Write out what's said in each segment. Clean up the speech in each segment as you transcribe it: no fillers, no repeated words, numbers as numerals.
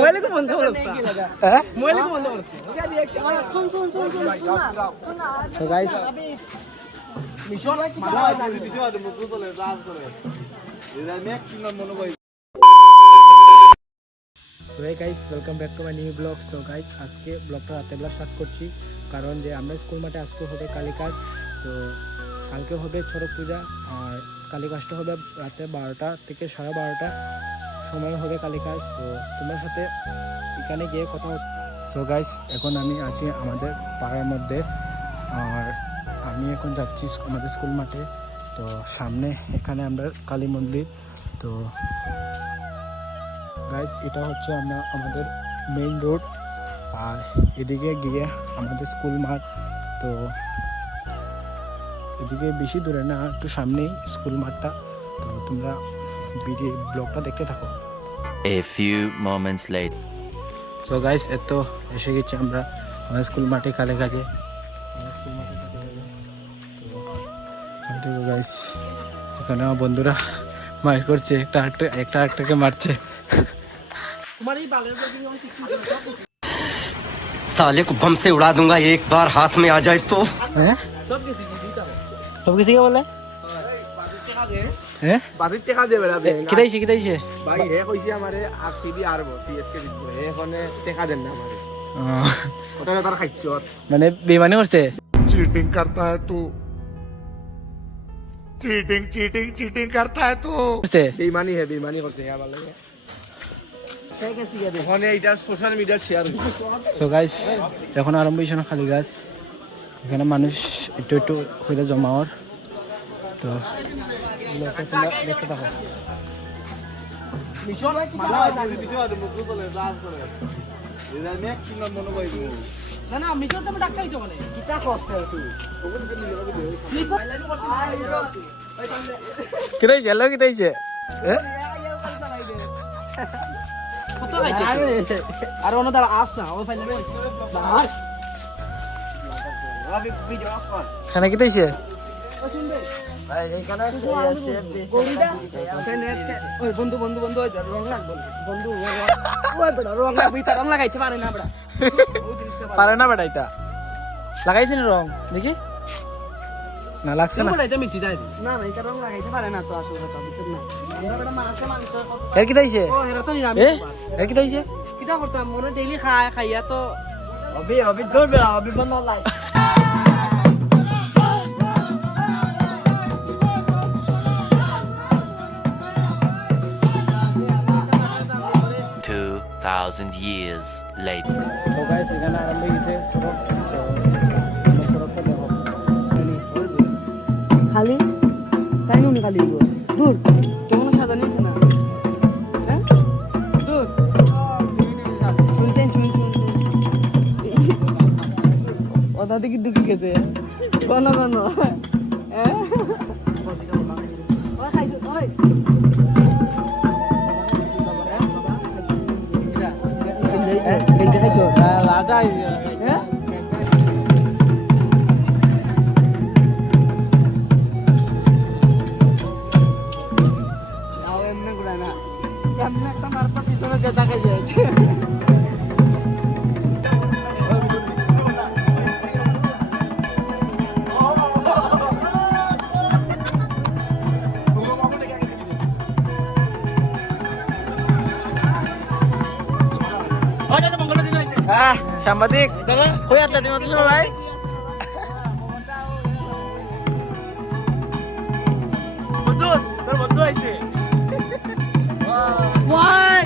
মোবাইলে কোন বন্ধ করছস হ্যাঁ মোবাইলে কোন বন্ধ করছস তো গাইস মিশন মুখ চলে রাজ করে এরা ম্যাক্সিমাম মনে করি so hey guys welcome back to my new blogs. তো গাইস আজকে ব্লগটা রাতে বেলা স্টার্ট করছি, কারণ যে আমরা স্কুল মাঠে আজকে হবে কালীকাজ, তো কালকে হবে ছড়ক পূজা, আর কালীকাজটা হবে রাতে 12টা থেকে 12:30 সময় হবে কালীকাজ। তো তোমার সাথে এখানে গিয়ে কথা হচ্ছে। সো গাইস এখন আমি আছি আমাদের পাড়ার মধ্যে, আর আমি এখন যাচ্ছি আমাদের স্কুল মাঠে। তো সামনে এখানে আমরা কালী মন্দির। তো গাইস এটা হচ্ছে আমাদের মেইন রোড, আর এদিকে গিয়ে আমাদের স্কুল মাঠ। তো এদিকে বেশি দূরে না, একটু সামনেই স্কুল মাঠটা। তো তোমরা ভিডিও ব্লগটা দেখতে থাকো। A few moments later. So guys এত এসে গেছি আমরা আমাদের স্কুল মাঠে কালে কাজে। তো গাইস এখানে আমার বন্ধুরা মার করছে, একটা আরেকটাকে মারছে। साले को बम से उड़ा दूंगा एक बार हाथ में आ जाए तो। सब किसी का बोले হ্যাঁ বাজির টাকা দেবে না কিদাইছে ভাই হে কইছে আমারে আরসিবি আরবো সিএসকে জিতবো এখানে টাকা দেন না আমারে ওটা তার খাইছত মানে বেমানি করছে। चीटिंग करता है तू, चीटिंग करता है तू। বেমানি করছে হ্যাঁ ভালো লাগে। ওখানে এটা সোশ্যাল মিডিয়া শেয়ার হচ্ছে। সো গাইস এখন আরম্ভ হইছে না খালি গাছ, এখানে মানুষ একটু হইলে জমা হওয়ার। তো দেখতে থাকো। কিতাইছে আর অন্য দ্বারা আস না ও ফাইলে খানা কিতাইছে পারে না বেটা, এটা লাগাইছি না রং দেখি না লাগছে না এর কি তাইছে এর কি তাইছে কিতা করতাম মনে ডেইলি খাইয়া তো অবি দৌড়বে অবি বন্ধ লাই 2,000 years later. So guys, এখানে আরম্ভ হয়েছে সড়ক। সড়কটা দেখো খালি তাই নুনি খালি দূর কেমন সাজানি আছে না হ্যাঁ দূর শুনতেন ওটা দিকে ঢুকে গেছে কোন হ্যাঁ ওই খাইছো ওই সাংবাদিক কই আসলে তুমি অত সময় ভাই বন্ধু তোর বন্ধু আইছে ওয়াই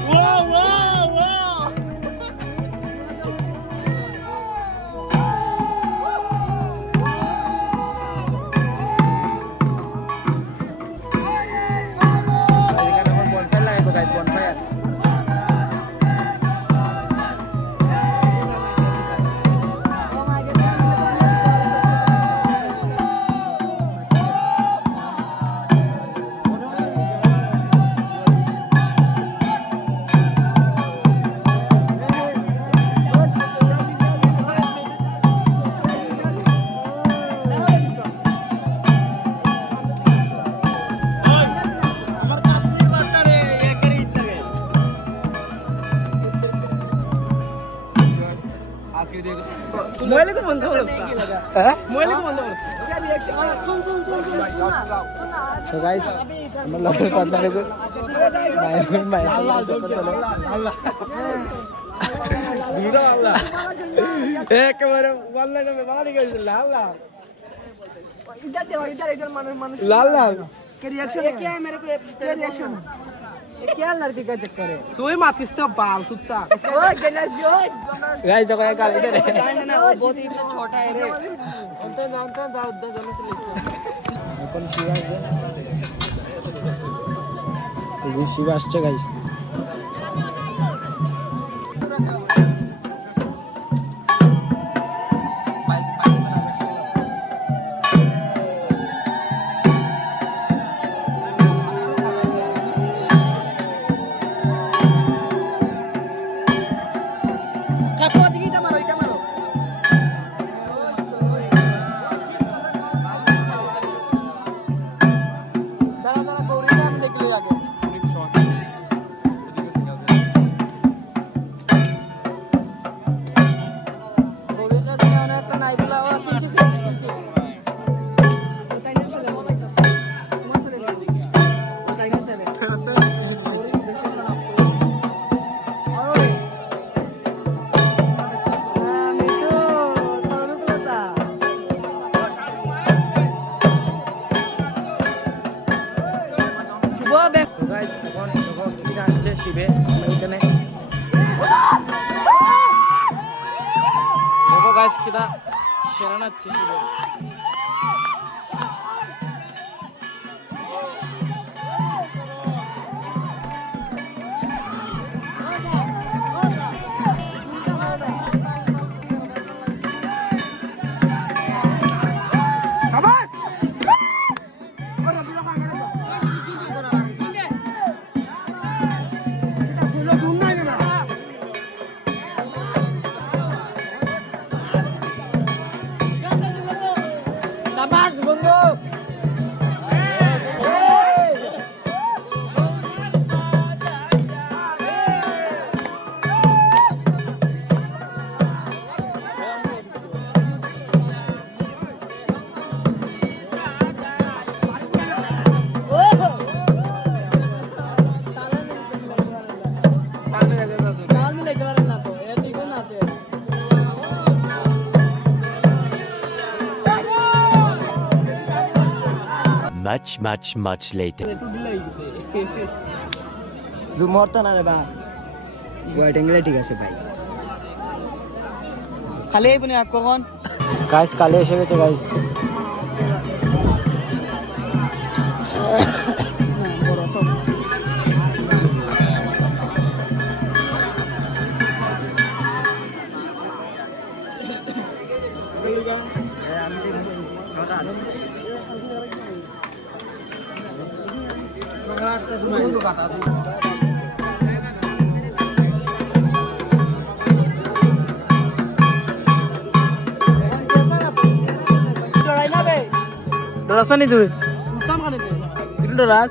বন্ধ করছে হ্যাঁ মোবাইল বন্ধ করছে क्या रिएक्शन सुन सुन सुन তো গাইস আমার লগের পার্টনারে কই ভাই আল্লাহ আল্লাহ দুটো আল্লাহ একেবারে বললে না বাবা দিকে আল্লাহ इधर मानुष लाल लाल के रिएक्शन क्या है मेरे को क्या रिएक्शन ये क्या लड़की का चक्कर है सोई मातिस तो बाल सुत्ता ओए गैस जो गाइस देखो ये गाली दे रहे ना वो बहुत ही छोटा है रे अंत जानता था उधर जाने से এখন শিবা আসবে এই শিবা আসছে গাইস শিবে ওইখানে দেখো গাইস কিটা সেরা নাচছে শিবে Much later. জুমর তো না রে বা ওয়াইট অ্যাঙ্গেলে ঠিক আছে ভাই খালি এই বনে কখন গাইস কালে এসে গেছে গাইস डरासा नहीं तुझे डरास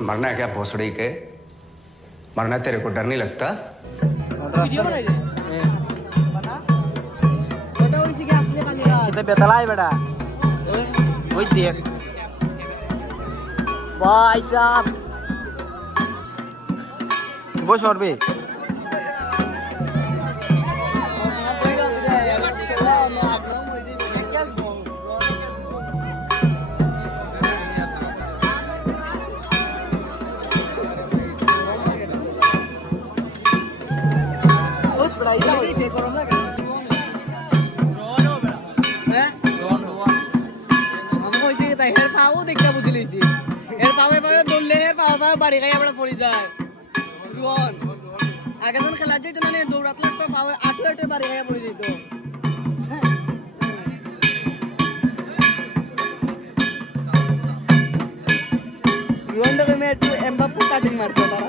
मरना है क्या भोसड़ी के मरना तेरे को डर नहीं लगता बेतला है बेटा वही देख भाई साहब बस और भी বাড়ি খাই আমরা পড়ি যায় রোহন আগে যখন খেলা যাইতো মানে দৌড়াতলে তো পাওয়া আটু আটু বাড়ি খাই পড়ে যেত রোহন তো আমি একটু এমবাপ্পু কাটিং মারছে তারা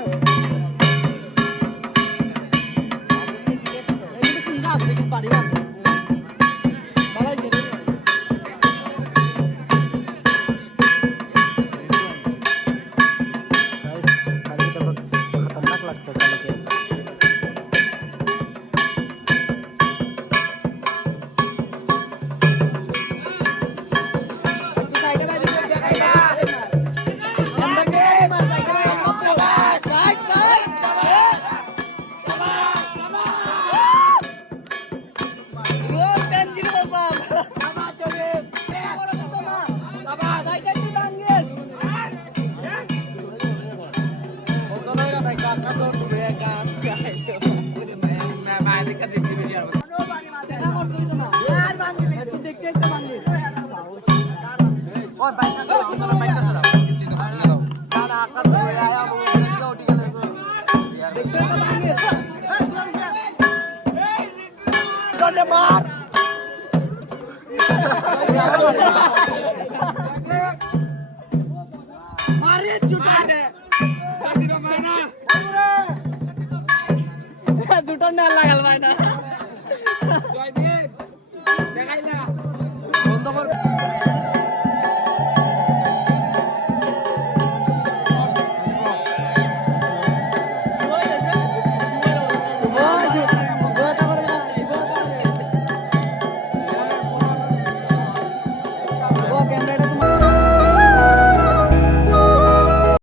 এইটা কোন গাছ দেখি বাড়ি না ভালো হইছে দুটো না লাগাল ভাই না বন্ধ কর